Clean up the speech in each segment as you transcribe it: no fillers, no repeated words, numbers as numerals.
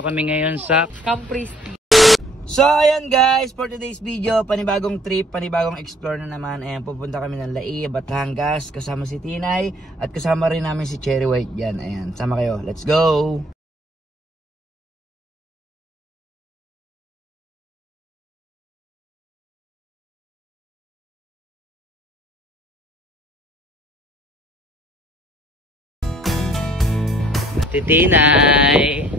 Nandito kami ngayon sa Camp Christi. So ayan guys, for today's video, panibagong trip, panibagong explore na naman. Ayan, pupunta kami ng Laia, Batangas, kasama si Tinay at kasama rin namin si Cherry White dyan. Ayan, sama kayo, let's go! Tinay.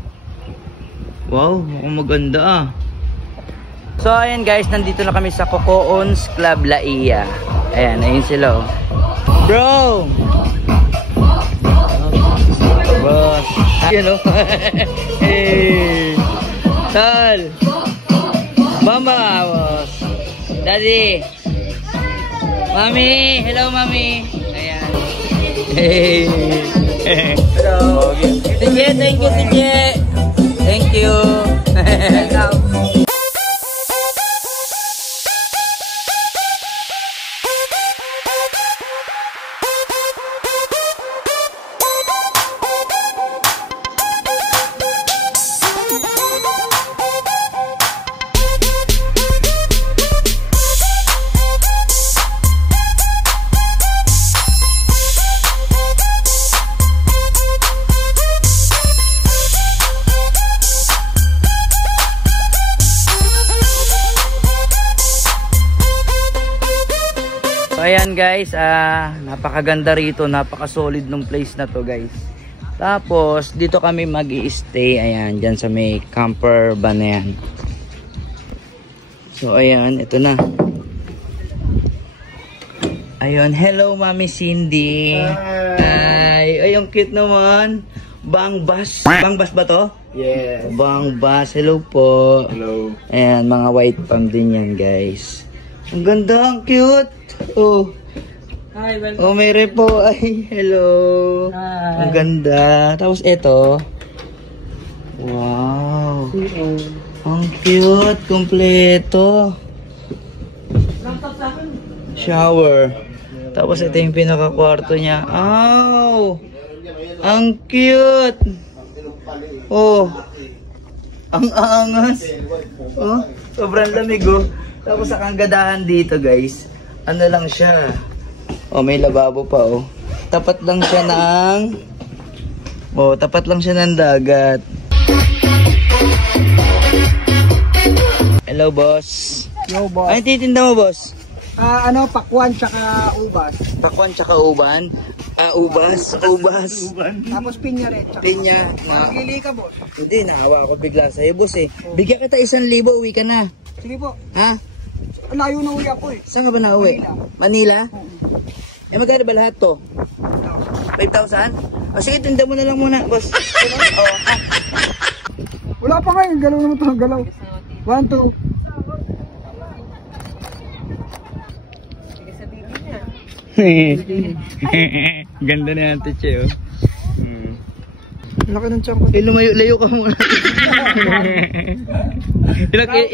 Wow, mukhang maganda ah. So ayan guys, nandito na kami sa Cocoons Club Laia. Ayan, ayun sila oh. Bro! Boss. Ayan oh. Hey! Tal! Mama! Boss! Daddy! Mami! Hello mami! Ayan. Hey! Hello. Sige, thank you, sige. Thank you. Ayan guys, napakaganda rito, napaka-solid ng place na to guys. Tapos dito kami mag-i-stay, ayan, dyan sa may camper van na yan. So ayan, ito na. Ayun, hello Mami Cindy. Hi. Ay, ang cute naman. Bang Bas. Bang Bas ba to? Yes. Bang Bas, hello po. Hello. Ayan, mga white palm din yan guys. Ang ganda, ang cute. Oh. Hi, welcome. Oh, may repo. Ay, hello. Hi. Ang ganda. Tapos ito. Wow. Ang cute. Kompleto. Shower. Tapos ito yung pinaka-kwarto niya. Ow! Ang cute. Oh. Ang angas. Oh, sobrang lamig oh. Tapos ang gadahan dito guys, ano lang siya. Oh, may lababo pa oh. Tapat lang siya ng dagat. Hello boss. Yo, boss. Ano titinda mo boss? Pakwan tsaka ubas. Pakwan tsaka uban. Ubas. Tapos pinya rin. Pinya. Magili ka, boss. Hindi, nahawa ako bigla sa'yo boss eh. Bigyan kita 1,000, uwi ka na. Sige po. Ha? Layo na uli ako eh. Saan ka ba nauwi? Manila? Eh magkano ba lahat to? 5,000? O sige, tinda mo na lang muna, boss. Oh. Wala pa ngayon. Galaw naman ito. Galaw. 1, 2. Ganda na yung teche, oh. Laki ng tiyan ko. Layo ka muna.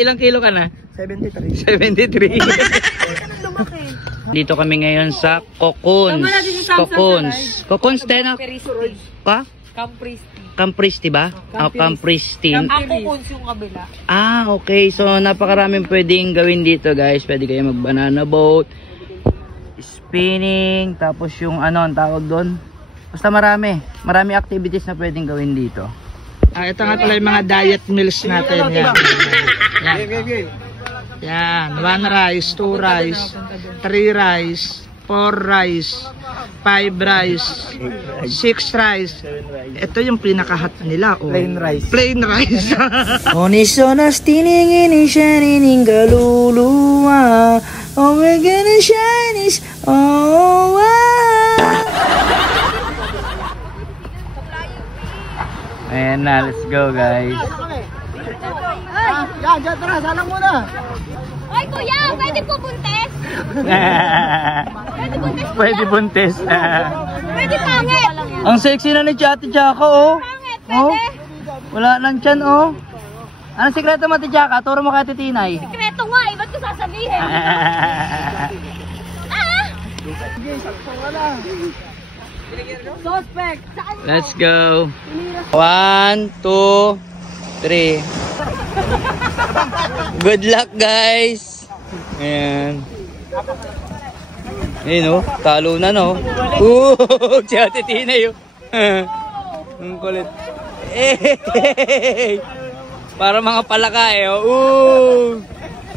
Ilang kilo ka na? 73. 73. Dito kami ngayon sa Cocoons. Cocoons tayo na. Pa? Camp Christi. Camp Christi ba? Camp Christi. Ang Cocoons yung kabila. Okay. So, napakaraming pwedeng gawin dito, guys. Pwede kayo mag-banana boat, spinning, tapos yung ang tawag doon. Basta marami activities na pwedeng gawin dito. Ito nga pala yung mga diet meals natin. Yan. 1 rice, 2 rice, 3 rice, 4 rice, 5 rice, 6 rice. Ito yung pinaka-hot nila. Oh. Plain rice. Plain rice. Onisonas tiningin siya ningaluluwa. Oh my goodness, shinies. Oh, ayan na, let's go guys. Yan, tara, salang muna. Ay, kuya, pwede po buntes? Pwede buntes. Pwede pangit? Ang sexy na ni Ate Chaka, oh. Pangit, Oh, pwede? wala nang tiyan, oh. Anong sikreto mo, Ate Chaka? Turo mo kay Ate Tinay. Sikreto nga eh, ba't ko sasabihin? Sige, sakto ka lang. Suspect! Saan mo? Let's go. 1, 2, 3. Good luck, guys. Ayan. Ayun, oh. Talo na, no? Si Ate Tina, yun. Ang kulit. Para mga palaka, eh. Oh.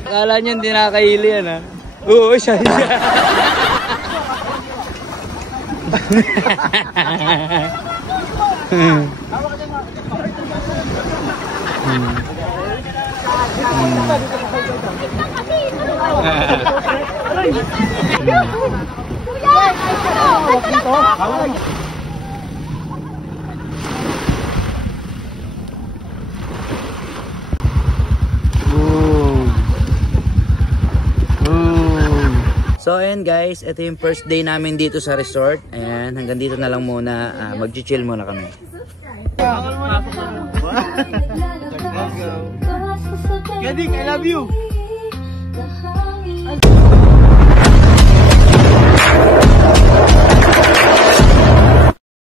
Akala niyo hindi nakakaili yan, ha? Oo, siya. So ayan guys, ito yung first day namin dito sa resort. Ayan, hanggang dito na lang muna. Mag-chill muna kami. Gadik, I love you.